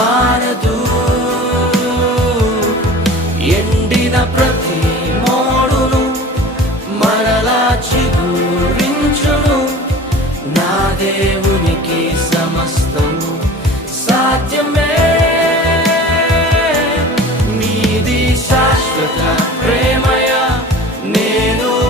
మారదు. ఎండిన ప్రతి మోడును మరలా చిగురించును. నా దేవునికి సమస్తము సాధ్యమే. నీది శాశ్వత ప్రేమ.